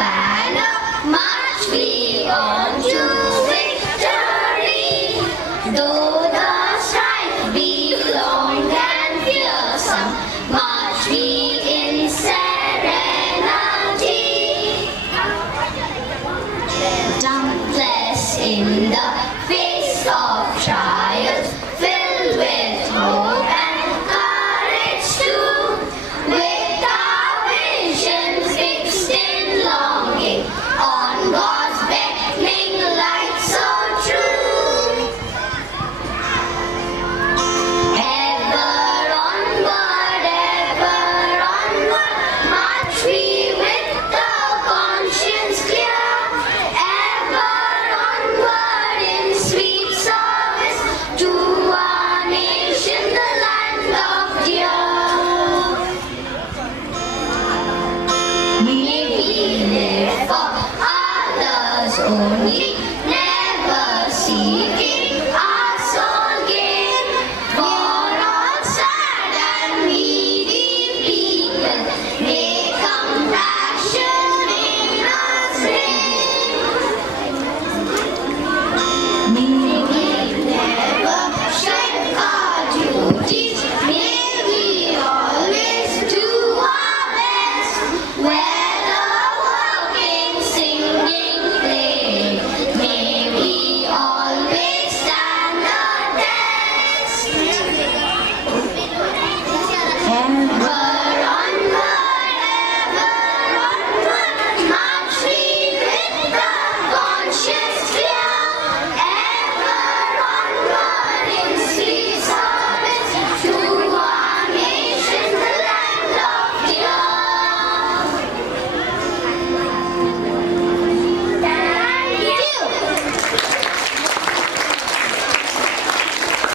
banner, march we on to victory. Though the strife be long and fearsome, march we in serenity. Dauntless in the face of trials, filled with hope and courage too, with our visions fixed in longing on God's beckoning light so true. Ever onward, march we with the conscience clear. Ever onward in sweet service to our nation, the land of dear. May we live for others only,